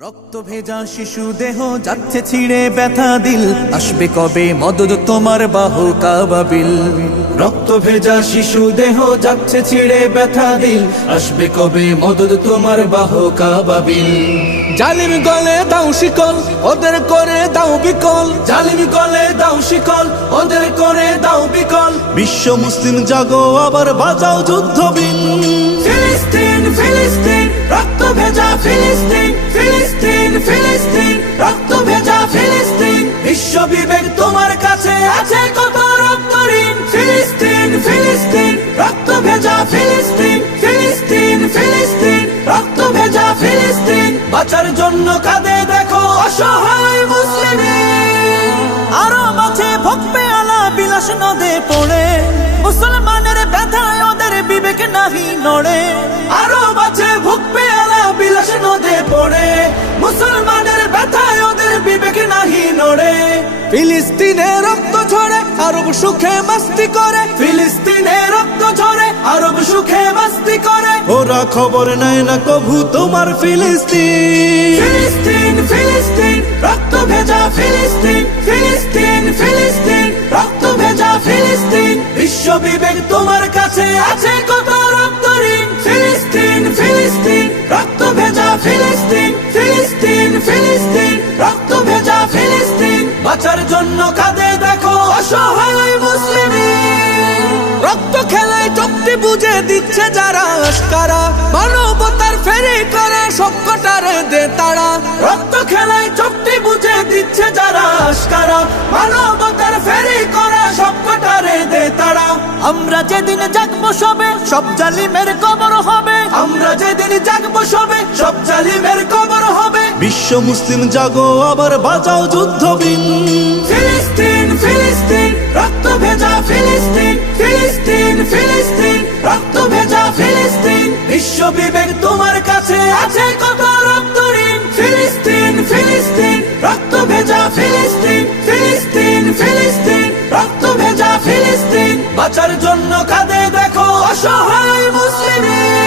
রক্ত ভেজা শিশু দেহ যাচ্ছে ছিঁড়ে ব্যথা দিল। আসবে কবে মদত তোমার বাহু কাবাবিল রক্ত ভেজা শিশু দেহ যাচ্ছে ছিঁড়ে ব্যথা দিল। আসবে কবে মদত তোমার বাহু কাবাবিল জালিম গলে দাও শিকল, ওদের করে দাও বিকল। জালিম গলে দাও শিকল, ওদের করে দাও বিকল। বিশ্ব মুসলিম জাগো, আবার বাজাও যুদ্ধ বিন আছে কত রক্ত ফিলিস্তিন ফিলিস্তিন রক্ত ভেজা ফিলিস্তিন ফিলিস্তিন ফিলিস্তিন রক্ত ভেজা ফিলিস্তিন। বাঁচার জন্য কাঁদে দেখো অসহায় মুসলিম। আরও মাঝে ভক্তে আলা বিলাস নদে পড়ে। মুসলমানের ব্যথায় ওদের বিবেক নাহি নড়ে। আরও মাঝে ভক্তে আলা বিলাস নদে পড়ে। মুসলমানের ফিলিস্তিনে রক্ত ঝরে, আরব সুখে মাস্তি করে। ফিলিস্তিনে রক্ত ঝরে, আরব সুখে মাস্তি করে। ওরা খবর নেয় না কভু তোমার ফিলিস্তিন। ফিলিস্তিন ফিলিস্তিন, রক্ত ভেজা ফিলিস্তিন। ফিলিস্তিন ফিলিস্তিন, রক্ত ভেজা ফিলিস্তিন। বিশ্ব বিবেক তোমার কাছে আছে কত রক্ত ফিলিস্তিন ফিলিস্তিন, রক্ত খেলায় চোখটি বুঝে দিচ্ছে যারা আস্কারা মানবতার ফেরি করে সবকটারে দে তারা রক্ত খেলায় চোখটি বুঝে দিচ্ছে যারা আস্কারা মানবতার ফেরি করে সবকটারে দে তারা আমরা যেদিন জাগবো সবে সব জালিমের কবর হবে। আমরা যেদিন জাগবো সবে সব জালিমের কবর হবে। বিশ্ব মুসলিম জাগো আবার বাজাও যুদ্ধ বিন ফিলিস্তিন ফিলিস্তিন রক্ত ভেজা ফিলিস্তিন ফিলিস্তিন। বিবেক তোমার কাছে আছে কত রক্ত ঋণ? ফিলিস্তিন ফিলিস্তিন, রক্ত ভেজা ফিলিস্তিন ফিলিস্তিন ফিলিস্তিন, রক্ত ভেজা ফিলিস্তিন। বাঁচার জন্য কাঁদে দেখো অসহায় মুসলিমের